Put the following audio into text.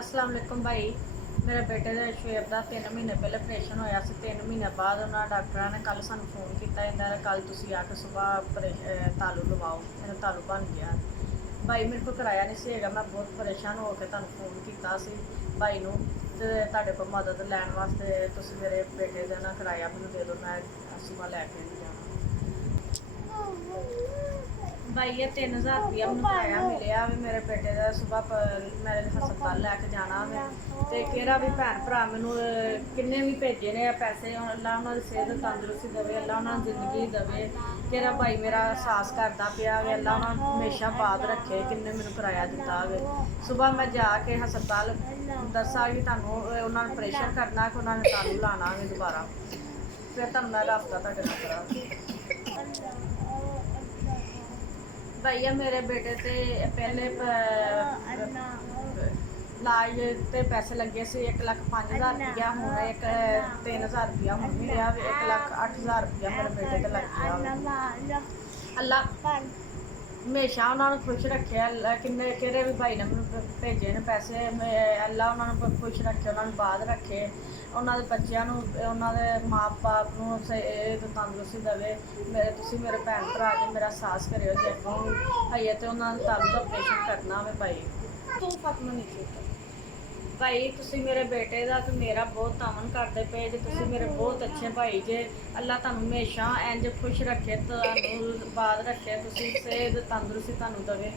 अस्सलाम वालेकुम भाई। मेरे बेटे ਦੇ ਸ਼ਵੇਬ ਦਾ 3 ਮਹੀਨੇ ਪਹਿਲੇ ਆਪਰੇਸ਼ਨ ਹੋਇਆ ਸੀ। 3 ਮਹੀਨੇ ਬਾਅਦ ਉਹਨਾਂ ਡਾਕਟਰਾਂ ਨੇ ਕੱਲ ਸਾਨੂੰ ਫੋਨ ਕੀਤਾ ਇੰਦਾ ਕੱਲ ਤੁਸੀਂ ਆ ਕੇ ਸਵੇਰ ਤਾਲੂ ਲਵਾਓ। ਮੇਰਾ ਤਾਲੂ ਬਣ ਗਿਆ ਭਾਈ। ਮੇਰੇ ਕੋਲ ਕਿਰਾਇਆ ਨਹੀਂ ਸੀ ਹੈਗਾ, ਮੈਂ ਬਹੁਤ ਪਰੇਸ਼ਾਨ ਹੋ ਕੇ ਤੁਹਾਨੂੰ ਫੋਨ ਕੀਤਾ ਸੀ ਭਾਈ ਨੂੰ ਤੇ ਤੁਹਾਡੇ ਕੋਲ ਮਦਦ ਲੈਣ ਵਾਸਤੇ। ਤੁਸੀਂ ਮੇਰੇ ਬੇਟੇ ਦਾ ਨਾ ਕਿਰਾਇਆ ਮੈਨੂੰ ਦੇ ਦਿਓ, ਮੈਂ ਸੁਬਾ ਲੈ ਕੇ ਨਹੀਂ ਜਾਣਾ भाई। ये 3000 रुपया मैं किराया मिले भी मेरे बेटे का सुबह मेरे हस्पताल लैके जाना वे तो केरा भी भैन भरा मैनू किन्ने भी भेजे ने पैसे। अल्लाह उन्होंने सेहत तंदुरुस्ती देवे, अल्लाह उन्होंने जिंदगी देवे। केरा भाई मेरा एहसास करता पिया वे, अल्लाह उन्होंने हमेशा बात रखे। किन्ने मैनू किराया दिता वे। सुबह मैं जाके हस्पताल दसा कि तुहानू उन्होंने ऑपरेशन करना कि उन्होंने तालू लाना वे दोबारा, फिर तुहानू मैं रबता तुहाडे नाल करा। भैया मेरे बेटे ते पहले इलाज ते पैसे लगे से 1,05,000 रुपया, हूँ 3,000 रुपया हूँ भी रहा 1,08,000 रुपया मेरे बेटे ते लग गया। अल्लाह हमेशा उन्होंने खुश रखे। किन्ने केरे भी भाई ने मैंने भेजे ने पैसे, अल्लाह उन्होंने खुश रखे, उन्होंने बाद रखे। उन्होंने बच्चों उन्होंने माँ बाप को तंदुरुस्ती देवे। मेरे तुसी मेरे भैन भरा के मेरा साहस करो जे अगों है तो उन्होंने तालू का ऑपरेशन करना वे भाई। तू फटना नीचे भाई, तुसी मेरे बेटे का तो मेरा बहुत तामन करते पे जे। तुसी मेरे बहुत अच्छे भाई जे। अल्लाह तुहानू हमेशा इंज खुश रखे, तुहानू बाद रखे, तुसी सेहत तंदुरुस्ती तुहानू देवे।